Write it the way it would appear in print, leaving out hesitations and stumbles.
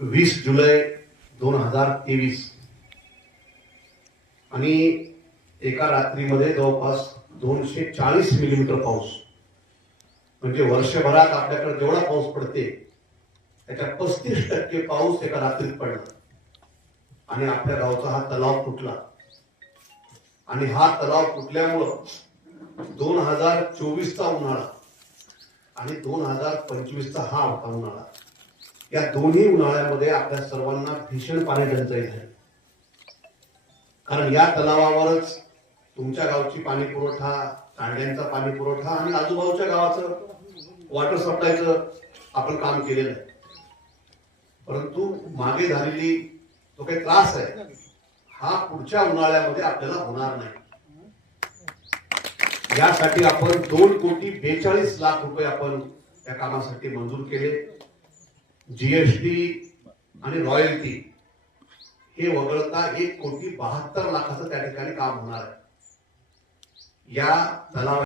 20 जुलै 2023 आणि एका रात्रीमध्ये जवळपास 240 मिलीमीटर पाऊस, म्हणजे वर्षभरात आपल्याकडे जेवढा पाऊस पडते त्याच्या 35% पाऊस एका रात्रीत पडला आणि आपल्या गावचा हा तलाव फुटला. आणि हा तलाव फुटल्यामुळं 2024चा उन्हाळा आणि 2025चा हा होता उन्हाळा, या दोन्ही उन्हाळ्यामध्ये आपल्या सर्वांना भीषण पाणी टंचाई झाली. कारण या तलावावरच तुमच्या गावची पाणी पुरवठा, तांड्यांचा पाणी पुरवठा आणि आजूबाजूच्या गावाचं वॉटर सप्लायचं आपण काम केलेलं आहे. परंतु मागे झालेली जो काही त्रास आहे हा पुढच्या उन्हाळ्यामध्ये आपल्याला होणार नाही. यासाठी आपण 2,42,00,000 रुपये आपण या कामासाठी मंजूर केले. जीएसटी आणि रॉयल्टी हे वगळता 1,72,00,000 त्या ठिकाणी काम होणार आहे. या तलावा